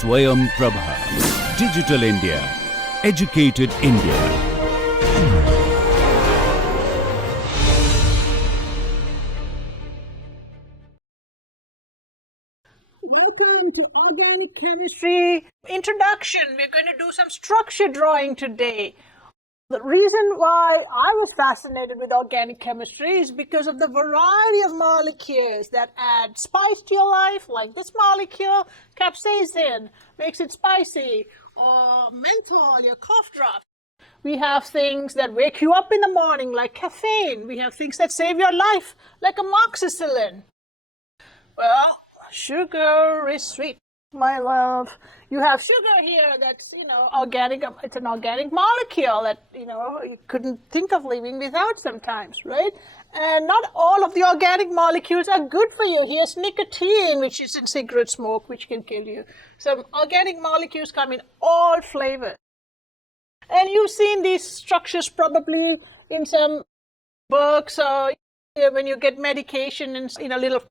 Swayam Prabha. Digital India. Educated India. Welcome to Organic Chemistry Introduction. We're going to do some structure drawing today. The reason why I was fascinated with organic chemistry is because of the variety of molecules that add spice to your life, like this molecule, capsaicin, makes it spicy, or menthol, your cough drop. We have things that wake you up in the morning, like caffeine. We have things that save your life, like amoxicillin. Well, sugar is sweet, my love. You have sugar here that's, organic. It's an organic molecule that, you couldn't think of living without sometimes, right? And not all of the organic molecules are good for you. Here's nicotine, which is in cigarette smoke, which can kill you. So organic molecules come in all flavors. And you've seen these structures probably in some books or when you get medication in a little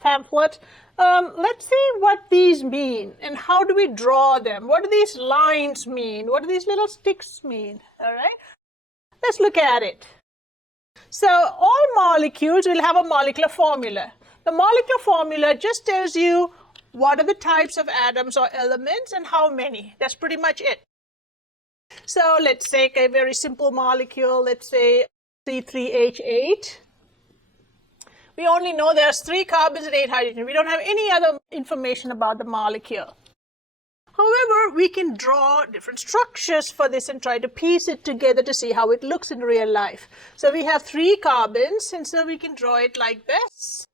pamphlet. Let's see what these mean and how do we draw them. What do these lines mean? What do these little sticks mean? All right, let's look at it. So all molecules will have a molecular formula. The molecular formula just tells you what are the types of atoms or elements and how many. That's pretty much it. So let's take a very simple molecule. Let's say C3H8. We only know there's 3 carbons and 8 hydrogen. We don't have any other information about the molecule. However, we can draw different structures for this and try to piece it together to see how it looks in real life. So we have 3 carbons, and so we can draw it like this.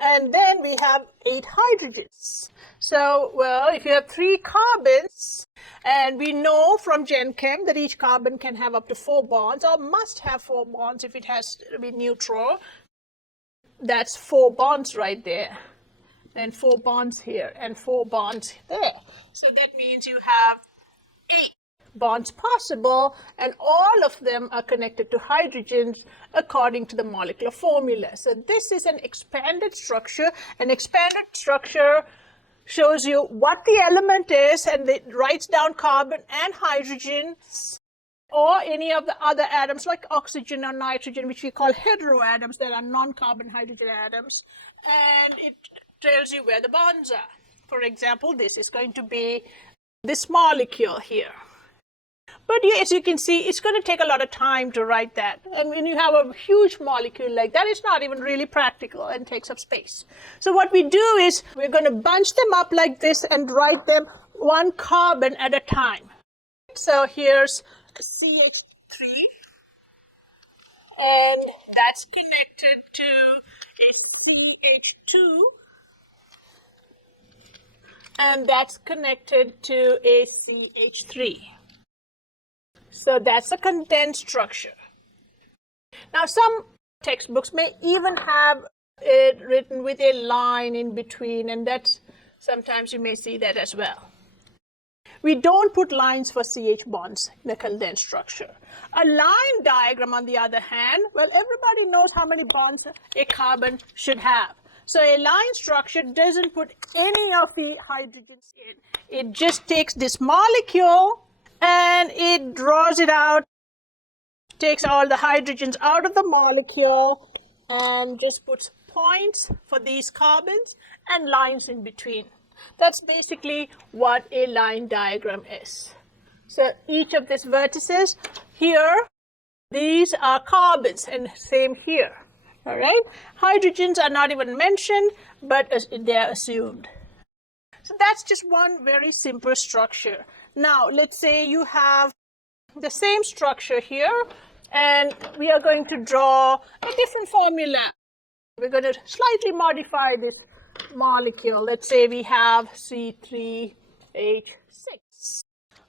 And then we have 8 hydrogens. So, well, if you have 3 carbons, and we know from Gen Chem that each carbon can have up to 4 bonds, or must have 4 bonds if it has to be neutral. That's 4 bonds right there. And 4 bonds here, and 4 bonds there. So that means you have 8 bonds possible, and all of them are connected to hydrogens according to the molecular formula. So this is an expanded structure. An expanded structure shows you what the element is, and it writes down carbon and hydrogens or any of the other atoms like oxygen or nitrogen, which we call heteroatoms, that are non-carbon hydrogen atoms, and it tells you where the bonds are. For example, this is going to be this molecule here. But as you can see, it's going to take a lot of time to write that. And when you have a huge molecule like that, it's not even really practical and takes up space. So what we do is we're going to bunch them up like this and write them 1 carbon at a time. So here's CH3, and that's connected to a CH2, and that's connected to a CH3. So that's a condensed structure. Now some textbooks may even have it written with a line in between, and that's sometimes you may see that as well. We don't put lines for CH bonds in a condensed structure. A line diagram, on the other hand, well, everybody knows how many bonds a carbon should have. So a line structure doesn't put any of the hydrogens in. It just takes this molecule and it draws it out, takes all the hydrogens out of the molecule, and just puts points for these carbons and lines in between. That's basically what a line diagram is. So each of these vertices here, these are carbons, and same here. All right? Hydrogens are not even mentioned, but they're assumed. So that's just one very simple structure. Now, let's say you have the same structure here, and we are going to draw a different formula. We're going to slightly modify this molecule. Let's say we have C3H6.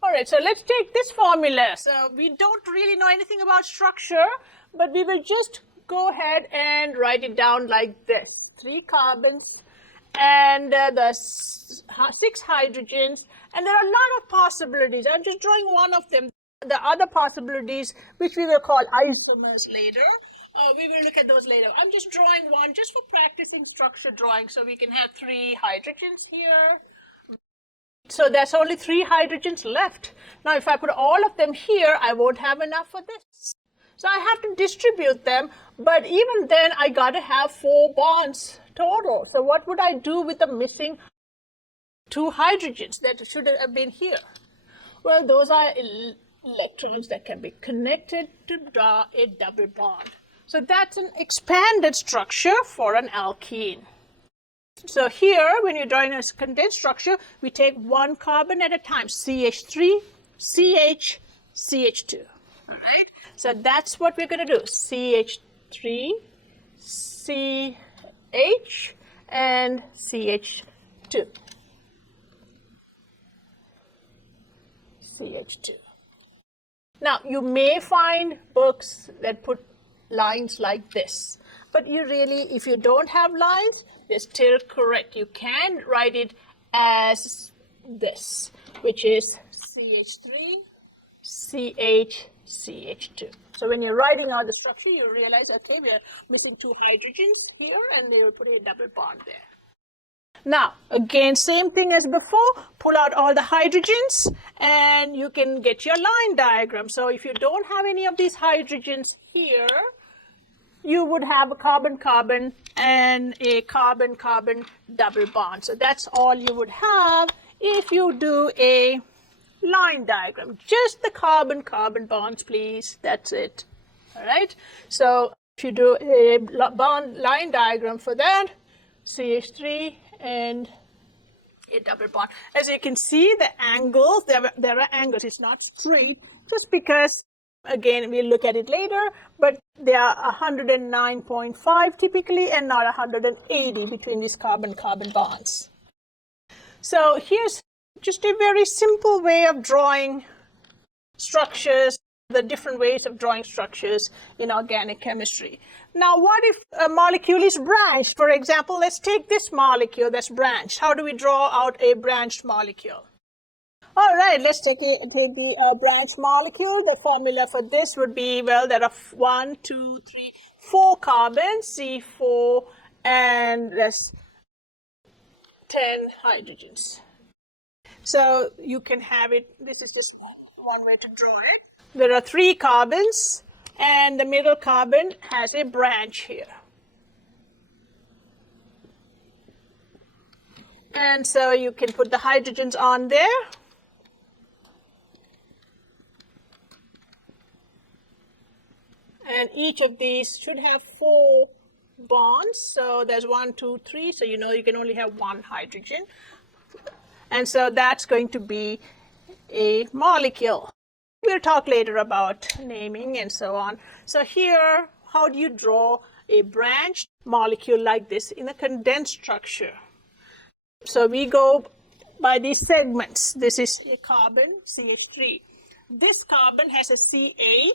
All right, so let's take this formula. So we don't really know anything about structure, but we will just go ahead and write it down like this. 3 carbons and the 6 hydrogens, and there are a lot of possibilities. I'm just drawing one of them. The other possibilities, which we will call isomers later, We will look at those later. I'm just drawing one just for practicing structure drawing, so we can have 3 hydrogens here. So there's only 3 hydrogens left. Now if I put all of them here, I won't have enough for this. So I have to distribute them, but even then I gotta have 4 bonds total. So what would I do with the missing 2 hydrogens that should have been here? Well, those are electrons that can be connected to draw a double bond. So that's an expanded structure for an alkene. So here, when you're drawing a condensed structure, we take 1 carbon at a time, CH3, CH, CH2. All right? So that's what we're going to do, CH3, CH, and CH2. CH2. Now, you may find books that put lines like this, but you really, if you don't have lines, they're still correct. You can write it as this, which is CH3, CH, CH2. So when you're writing out the structure, you realize, okay, we are missing 2 hydrogens here, and they will put a double bond there. Now, again, same thing as before, pull out all the hydrogens and you can get your line diagram. So if you don't have any of these hydrogens here, you would have a carbon-carbon and a carbon-carbon double bond. So that's all you would have if you do a line diagram. Just the carbon-carbon bonds, please. That's it. All right? So if you do a bond line diagram for that, CH3 and a double bond. As you can see, the angles, there are angles. It's not straight, just because, again, we'll look at it later, but they are 109.5 typically and not 180 between these carbon-carbon bonds. So here's just a very simple way of drawing structures, the different ways of drawing structures in organic chemistry. Now, what if a molecule is branched? For example, let's take this molecule that's branched. How do we draw out a branched molecule? All right, let's take the branched molecule. The formula for this would be, well, there are 1, 2, 3, 4 carbons, C4, and there's 10 hydrogens. So you can have it, this is just one way to draw it. There are 3 carbons, and the middle carbon has a branch here. And so you can put the hydrogens on there. And each of these should have 4 bonds. So there's 1, 2, 3. So you know you can only have 1 hydrogen. And so that's going to be a molecule. We'll talk later about naming and so on. So here, how do you draw a branched molecule like this in a condensed structure? So we go by these segments. This is a carbon, CH3. This carbon has a Ca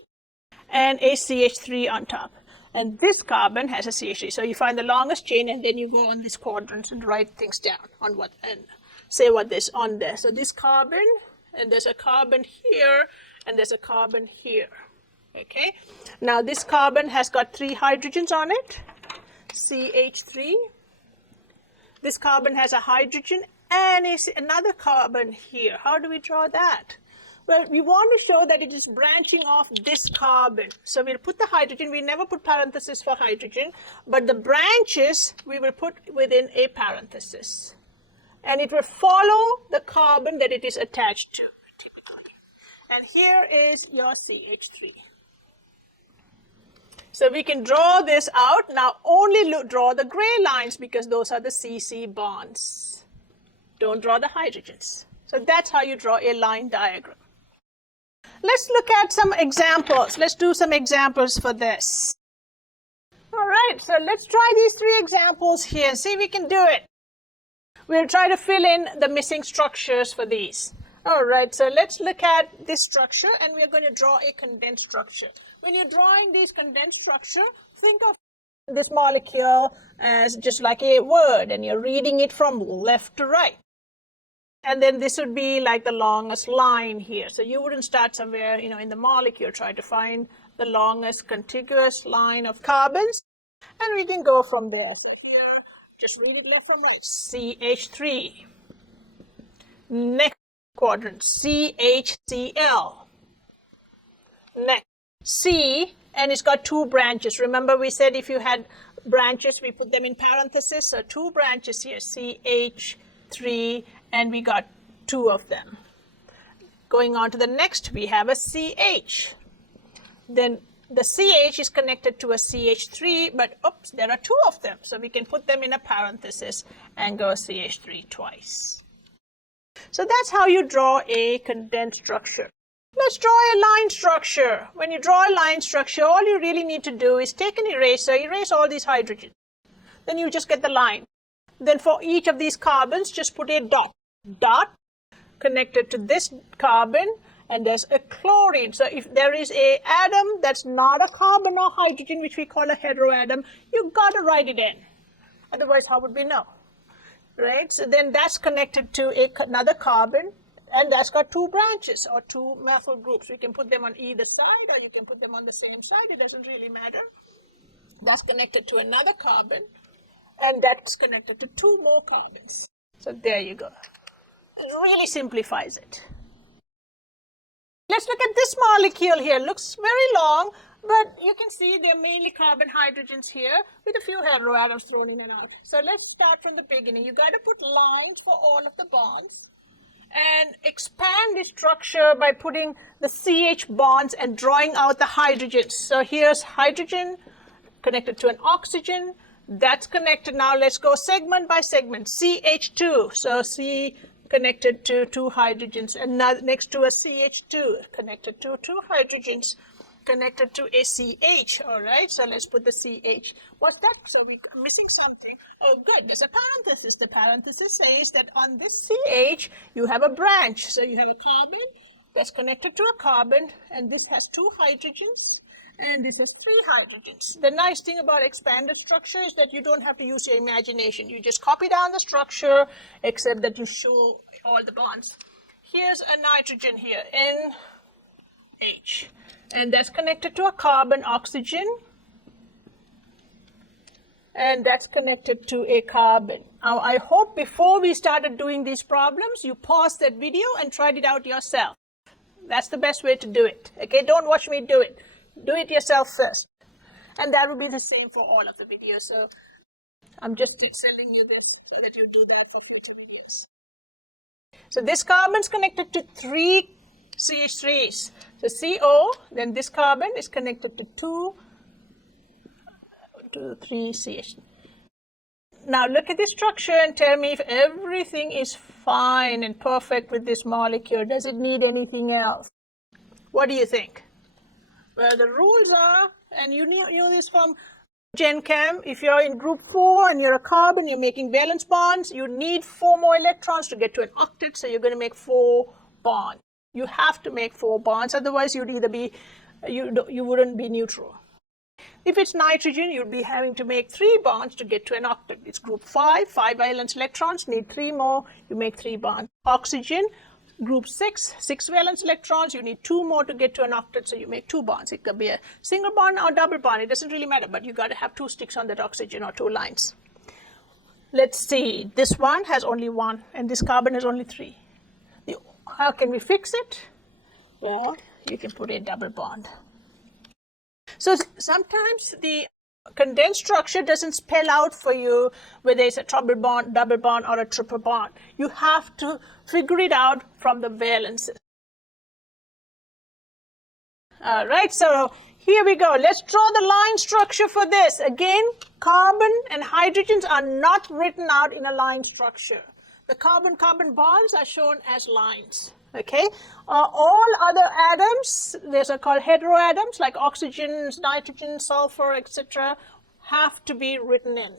and a CH3 on top. And this carbon has a CH3. So you find the longest chain, and then you go on these quadrants and write things down on what, and say what there's on there. So this carbon, and there's a carbon here, and there's a carbon here. Okay. Now this carbon has got 3 hydrogens on it, CH3. This carbon has a hydrogen and another carbon here. How do we draw that? Well, we want to show that it is branching off this carbon. So we'll put the hydrogen. We never put parentheses for hydrogen, but the branches we will put within a parenthesis. And it will follow the carbon that it is attached to. And here is your CH3. So we can draw this out. Now only draw the gray lines because those are the CC bonds. Don't draw the hydrogens. So that's how you draw a line diagram. Let's look at some examples. Let's do some examples for this. All right, so let's try these 3 examples here. See if we can do it. We'll try to fill in the missing structures for these. All right, so let's look at this structure, and we're going to draw a condensed structure. When you're drawing these condensed structure, think of this molecule as just like a word, and you're reading it from left to right. And then this would be like the longest line here. So you wouldn't start somewhere, in the molecule, try to find the longest contiguous line of carbons. And we can go from there. Just read it left from right. CH3. Next quadrant, CHCl. Next, C, and it's got two branches. Remember we said if you had branches, we put them in parentheses. So two branches here, CH3, and we got two of them. Going on to the next, we have a CH. Then the CH is connected to a CH3, but oops, there are two of them. So we can put them in a parenthesis and go CH3 twice. So that's how you draw a condensed structure. Let's draw a line structure. When you draw a line structure, all you really need to do is take an eraser, erase all these hydrogens. Then you just get the line. Then for each of these carbons, just put a dot. Dot connected to this carbon, and there's a chlorine. So if there is a atom that's not a carbon or hydrogen, which we call a heteroatom, you've got to write it in. Otherwise, how would we know? Right? So then that's connected to another carbon, and that's got two branches or two methyl groups. We can put them on either side, or you can put them on the same side. It doesn't really matter. That's connected to another carbon, and that's connected to two more carbons. So there you go. It really simplifies it. Let's look at this molecule here. Looks very long, but you can see they're mainly carbon hydrogens here with a few heteroatoms thrown in and out. So let's start from the beginning. You got to put lines for all of the bonds and expand the structure by putting the CH bonds and drawing out the hydrogens. So here's hydrogen connected to an oxygen. That's connected. Now let's go segment by segment. CH2. So C connected to two hydrogens, and next to a CH2 connected to two hydrogens, connected to a CH. All right, so let's put the CH. What's that? So we're missing something. Oh, good. There's a parenthesis. The parenthesis says that on this CH you have a branch. So you have a carbon that's connected to a carbon, and this has two hydrogens, and this has three hydrogens. The nice thing about expanded structure is that you don't have to use your imagination. You just copy down the structure, except that you show all the bonds. Here's a nitrogen here, NH, and that's connected to a carbon, oxygen, and that's connected to a carbon. Now, I hope before we started doing these problems, you paused that video and tried it out yourself. That's the best way to do it. Okay, don't watch me do it. Do it yourself first. And that will be the same for all of the videos. So I'm just telling you this so that you do that for future videos. So this carbon is connected to three CH3s. So CO, then this carbon is connected to three CH. Now look at this structure and tell me if everything is fine and perfect with this molecule. Does it need anything else? What do you think? Well, the rules are, and you know this from Gen Chem, if you're in group 4 and you're a carbon, you're making valence bonds, you need 4 more electrons to get to an octet, so you're going to make 4 bonds. You have to make 4 bonds, otherwise you'd either be, you wouldn't be neutral. If it's nitrogen, you'd be having to make 3 bonds to get to an octet. It's group 5 valence electrons, need 3 more, you make 3 bonds. Oxygen, group 6 valence electrons, you need 2 more to get to an octet, so you make 2 bonds. It could be a single bond or double bond, it doesn't really matter, but you got to have 2 sticks on that oxygen or 2 lines. Let's see, this one has only 1 and this carbon has only 3. How can we fix it? Well, you can put a double bond. So sometimes the condensed structure doesn't spell out for you whether it's a double bond, or a triple bond. You have to figure it out from the valences. All right, so here we go. Let's draw the line structure for this. Again, carbon and hydrogens are not written out in a line structure. The carbon-carbon bonds are shown as lines. Okay, all other atoms, these are called heteroatoms, like oxygen, nitrogen, sulfur, etc., have to be written in.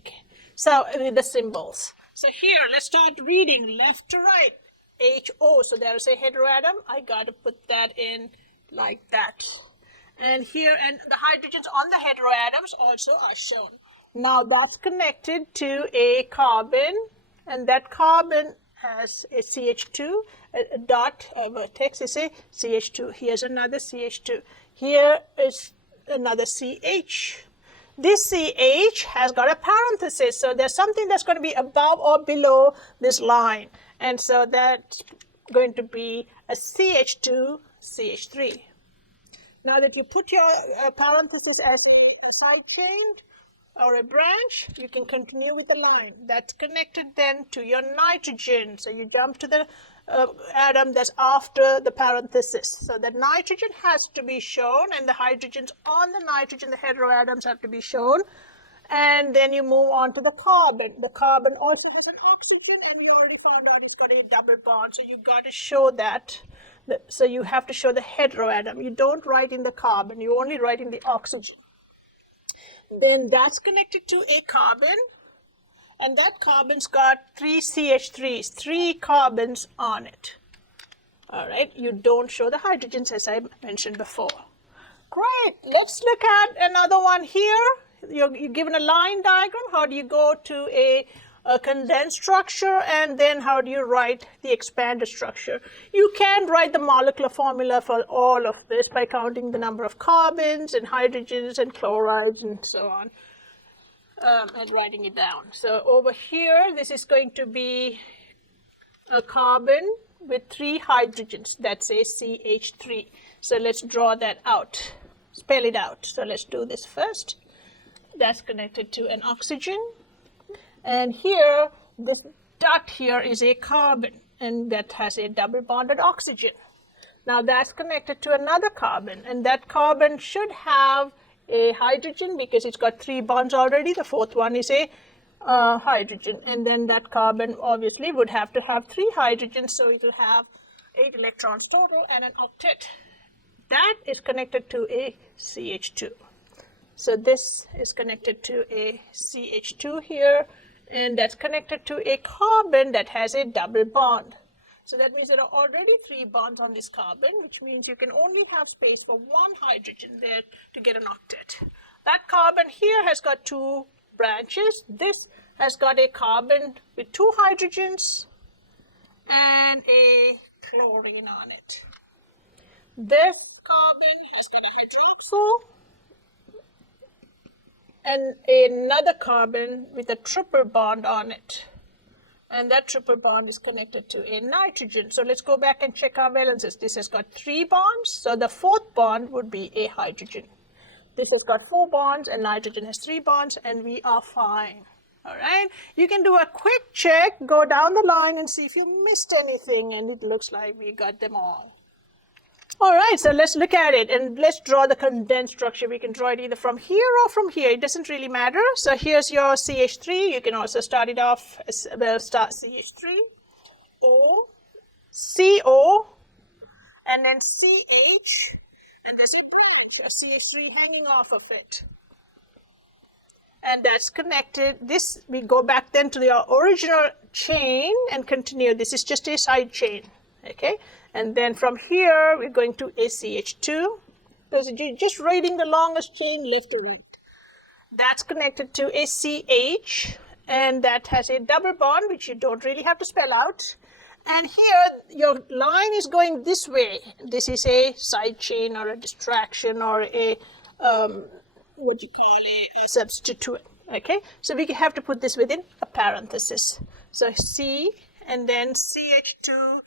Okay, so with the symbols. So here, let's start reading left to right. HO, so there is a heteroatom. I got to put that in like that. And here, and the hydrogens on the heteroatoms also are shown. Now that's connected to a carbon, and that carbon has a CH2, a dot or vertex is a CH2. Here's another CH2. Here is another CH. This CH has got a parenthesis, so there's something that's going to be above or below this line. And so that's going to be a CH2, CH3. Now that you put your parenthesis as side chained or a branch, you can continue with the line. That's connected then to your nitrogen. So you jump to the atom that's after the parenthesis. So the nitrogen has to be shown, and the hydrogens on the nitrogen, the heteroatoms, have to be shown. And then you move on to the carbon. The carbon also has an oxygen, and we already found out it's got a double bond. So you've got to show that. So you have to show the heteroatom. You don't write in the carbon. You only write in the oxygen. Then that's connected to a carbon. And that carbon's got 3 CH3s, 3 carbons on it. All right, you don't show the hydrogens as I mentioned before. Great, let's look at another one here. You're given a line diagram. How do you go to a condensed structure, and then how do you write the expanded structure? You can write the molecular formula for all of this by counting the number of carbons and hydrogens and chlorides and so on. And writing it down. So over here, this is going to be a carbon with 3 hydrogens. That's a CH3. So let's draw that out, spell it out. So let's do this first. That's connected to an oxygen. And here, this dot here is a carbon, and that has a double bonded oxygen. Now that's connected to another carbon, and that carbon should have a hydrogen because it's got 3 bonds already. The 4th one is a hydrogen, and then that carbon obviously would have to have 3 hydrogens, so it will have 8 electrons total and an octet. That is connected to a CH2. So this is connected to a CH2 here, and that's connected to a carbon that has a double bond. So that means there are already 3 bonds on this carbon, which means you can only have space for 1 hydrogen there to get an octet. That carbon here has got 2 branches. This has got a carbon with 2 hydrogens and a chlorine on it. This carbon has got a hydroxyl and another carbon with a triple bond on it. And that triple bond is connected to a nitrogen. So let's go back and check our valences. This has got 3 bonds, so the 4th bond would be a hydrogen. This has got 4 bonds, and nitrogen has 3 bonds, and we are fine. All right, you can do a quick check, go down the line and see if you missed anything, and it looks like we got them all. All right, so let's look at it, and let's draw the condensed structure. We can draw it either from here or from here. It doesn't really matter. So here's your CH3. You can also start it off as, well, start CH3, O, CO, and then CH, and there's a branch, a CH3 hanging off of it. And that's connected. This, we go back then to the original chain and continue. This is just a side chain, okay? And then from here, we're going to a CH2. So just writing the longest chain left to right. That's connected to a CH, and that has a double bond, which you don't really have to spell out. And here, your line is going this way. This is a side chain or a distraction or a, what you call a substituent, okay? So we have to put this within a parenthesis. So C, and then CH2,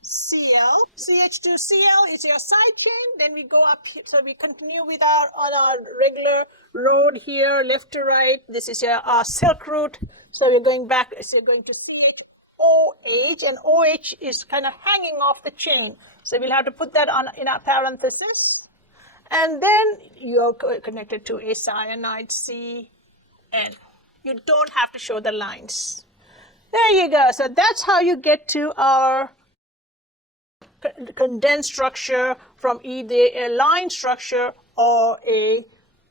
Cl. CH2Cl is your side chain. Then we go up here. So we continue with on our regular road here, left to right. This is our silk route. So we're going back. So you're going to CHOH, and OH is kind of hanging off the chain. So we'll have to put that on in our parenthesis. And then you're connected to a cyanide, CN. You don't have to show the lines. There you go. So that's how you get to our condensed structure from either a line structure or a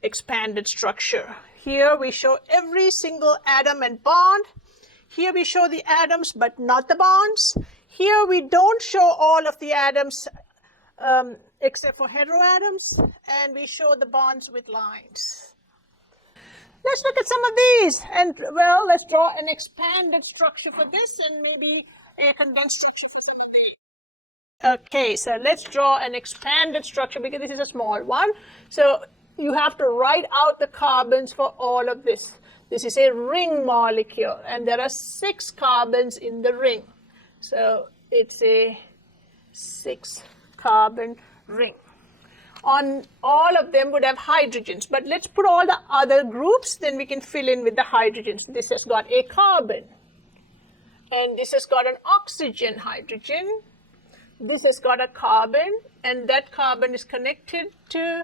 expanded structure. Here we show every single atom and bond. Here we show the atoms but not the bonds. Here we don't show all of the atoms except for heteroatoms, and we show the bonds with lines. Let's look at some of these, and well, let's draw an expanded structure for this, and maybe a condensed structure for some of the. Okay, so let's draw an expanded structure because this is a small one. So you have to write out the carbons for all of this. This is a ring molecule, and there are 6 carbons in the ring. So it's a 6-carbon ring. On all of them would have hydrogens, but let's put all the other groups, then we can fill in with the hydrogens. This has got a carbon, and this has got an oxygen hydrogen. This has got a carbon, and that carbon is connected to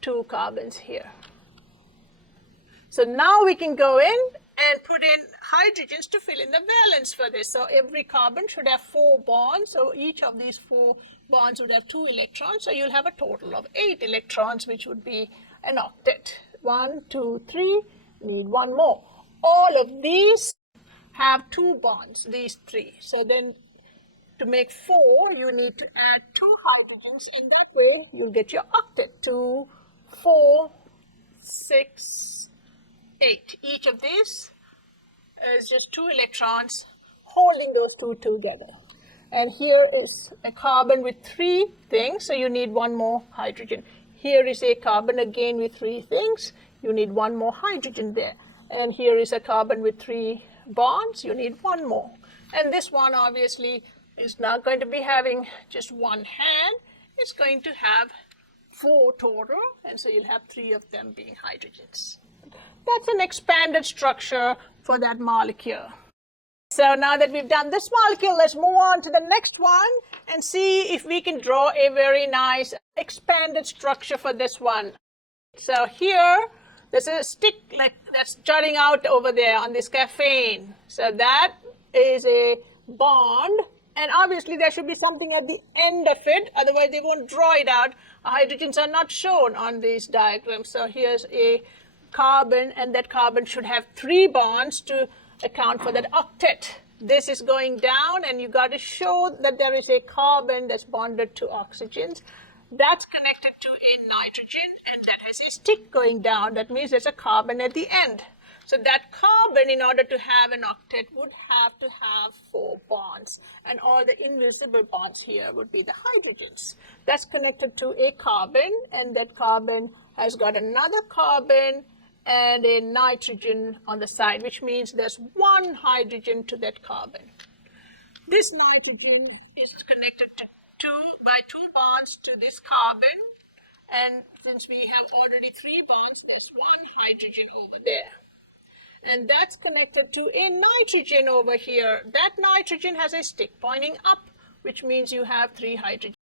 2 carbons here. So now we can go in and put in hydrogens to fill in the valence for this. So every carbon should have 4 bonds. So each of these 4 bonds would have 2 electrons. So you'll have a total of 8 electrons, which would be an octet. 1, 2, 3, need 1 more. All of these have 2 bonds, these 3. So then to make 4, you need to add 2 hydrogens, and that way you'll get your octet. 2, 4, 6, 8. Each of these is just 2 electrons holding those 2 together. And here is a carbon with 3 things, so you need 1 more hydrogen. Here is a carbon again with 3 things, you need 1 more hydrogen there. And here is a carbon with 3 bonds, you need 1 more. And this one obviously is not going to be having just 1 hand, it's going to have 4 total, and so you'll have 3 of them being hydrogens. That's an expanded structure for that molecule. So now that we've done this molecule, let's move on to the next one and see if we can draw a very nice expanded structure for this one. So here, there's a stick like that's jutting out over there on this caffeine. So that is a bond, and obviously there should be something at the end of it, otherwise they won't draw it out. Hydrogens are not shown on these diagrams. So here's a carbon, and that carbon should have 3 bonds to account for that octet. This is going down, and you got to show that there is a carbon that's bonded to oxygens. That's connected to a nitrogen, and that has a stick going down. That means there's a carbon at the end. So that carbon, in order to have an octet, would have to have 4 bonds. And all the invisible bonds here would be the hydrogens. That's connected to a carbon, and that carbon has got another carbon and a nitrogen on the side, which means there's 1 hydrogen to that carbon. This nitrogen is connected to by 2 bonds to this carbon, and since we have already 3 bonds, there's 1 hydrogen over there. And that's connected to a nitrogen over here. That nitrogen has a stick pointing up, which means you have 3 hydrogens.